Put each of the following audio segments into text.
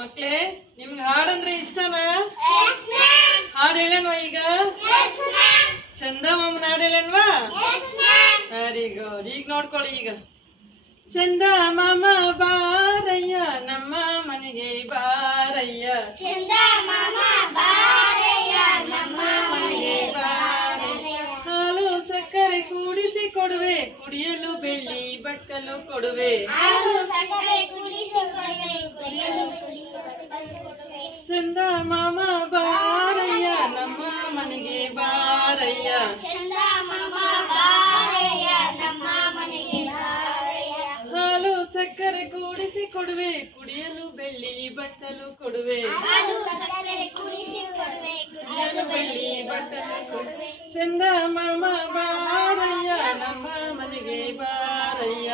ಮಕ್ಳೇ ನಿಮ್ಗೆ ಹಾಡಂದ್ರೆ ಇಷ್ಟನಾ? ಹಾಡು ಹೇಳಣ್ವಾ ಈಗ? ಚಂದ ಮಾಮನ ಹಾಡು ಹೇಳಣ್ವಾ? ವೆರಿ ಗುಡ್ ಈಗ ನೋಡ್ಕೊಳ್ಳಿ ಈಗ. ಚಂದ ಮಾಮ ಬಾರಯ್ಯ ನಮ್ಮ ಮನೆಗೆ ಬಾರಯ್ಯ. ಚಂದ ಮಾಮ ಬಾರಯ್ಯ ನಮ್ಮ ಮನೆಗೆ ಬಾರಯ್ಯ. ಹಾಲು ಸಕ್ಕರೆ ಕೂಡಿಸಿ ಕೊಡುವೆ ಕುಡಿಯಲು ಬೆಳ್ಳಿ ಬಟ್ಟಲು ಕೊಡುವೆ. ಹಾಲು ಸಕ್ಕರೆ ಕುಡಿಸಿಕೊಳ್ಳೆ ಕುಡಿಯಲು ಕುಡಿಸಿಕೊಳ್ಳೆ ಚಂದ ಮಾಮ ಬಾರಯ್ಯ ನಮ್ಮ ಮನೆಗೆ ಬಾರಯ್ಯ ಚಂದ ಮಾಮ ಬಾರಯ್ಯ ನಮ್ಮ ಮನೆಗೆ ಬಾರಯ್ಯ ಹಾಲು ಸಕ್ಕರೆ ಕೂಡಿಸಿ ಕೊಡುವೆ ಕುಡಿಯಲು ಬೆಳ್ಳಿ ಬಟ್ಟಲು ಕೊಡುವೆ ಹಾಲು ಸಕ್ಕರೆ ಕುಡಿಸಿಕೊಳ್ಳೆ ಕುಡಿಯಲು ಬೆಳ್ಳಿ ಬಟ್ಟಲು ಕೊಡುವೆ ಚಂದ ಮಾಮ ಬಾರಯ್ಯ ನಮ್ಮ ಮನೆಗೆ ಬಾರಯ್ಯ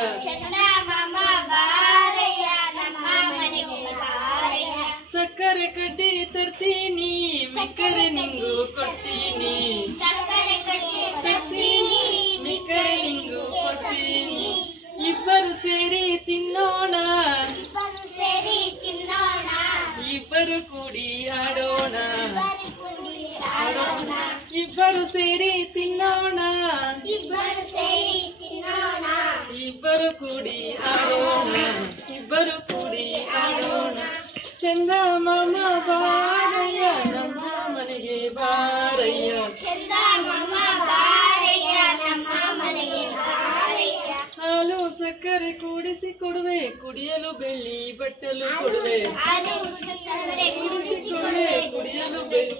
ಇಬ್ಬರು ಕೂಡಿ ಆಡೋಣ ಇಬ್ಬರು ಕೂಡಿ ಆಡೋಣ ಇಬ್ಬರು ಸೇರಿ ತಿನ್ನೋಣ ಇಬ್ಬರು ಸೇರಿ ತಿನ್ನೋಣ ಇಬ್ಬರು ಕೂಡಿ ಆಡೋಣ ಇಬ್ಬರು ಕೂಡಿ ಆಡೋಣ ಚಂದ ಮಾಮ ಬಾರಯ್ಯ ನಮ್ಮ ಮನೆಗೆ ಬಾರಯ್ಯ ಚಂದ ಮಾಮ ಬಾರಯ್ಯ ನಮ್ಮ ಮನೆಗೆ ಬಾರಯ್ಯ ಹಾಲು ಸಕ್ಕರೆ ಕೂಡಿಸಿ ಕೊಡುವೆ. ಕುಡಿಯಲು ಬೆಳ್ಳಿ ಬಟ್ಟಲು ಕೊಡುವೆ. ಕೊಡುವೆ. ಕುಡಿಯಲು ಬೆಳ್ಳಿ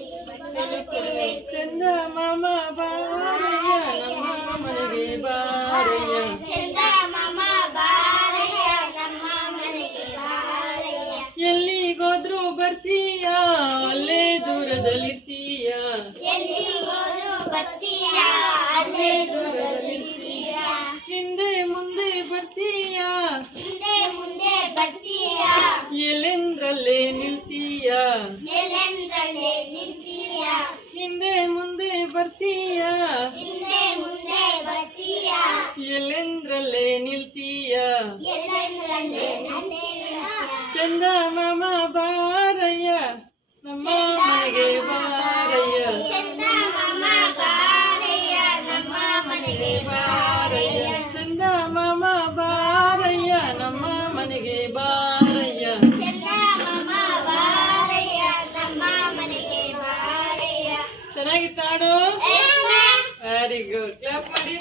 ಕೊಡುವೆ. ಚಂದ ಮಾಮ ಬಾರಯ್ಯ ನಮ್ಮ ಮನೆಗೆ ಬಾರಯ್ಯ. ಎಲ್ಲಿಗೋದ್ರು ಬರ್ತೀಯ? ಅಲ್ಲೇ ದೂರದಲ್ಲಿರ್ತೀಯ? ಎಲ್ಲಿ ಹೋದ್ರು ಬರ್ತೀಯ? ಅಲ್ಲೇ ದೂರದಲ್ಲಿರ್ತೀಯ? ಹಿಂದೆ ಮುಂದೆ ಬರ್ತೀಯ ಹಿಂದೆ ಮುಂದೆ ಬರ್ತೀಯ ಎಲ್ಲೆಂದ್ರಲ್ಲೇ ನಿಲ್ತೀಯ ಎಲ್ಲೆಂದ್ರಲ್ಲೇ ನಿಲ್ತೀಯ ಹಿಂದೆ ಮುಂದೆ ಬರ್ತೀಯ ಹಿಂದೆ ಮುಂದೆ ಬರ್ತೀಯ ಎಲ್ಲೆಂದ್ರಲ್ಲೇ ನಿಲ್ತೀಯ ಎಲ್ಲೆಂದ್ರಲ್ಲೇ ನಿಲ್ತೀಯ ಚಂದ ಮಾಮ ಬಾರಯ್ಯ ನಮ್ಮ ಮನೆಗೆ ಬಾರಯ್ಯ ಚಂದ ಮಾಮ ಬಾರಯ್ಯ ನಮ್ಮ ಮನೆಗೆ ಬಾರಯ್ಯ ಚೆನ್ನಾಗಿತ್ತು ಹಾಡು ವೆರಿ ಗುಡ್ ಕ್ಲಾಪ್ ಮಾಡಿ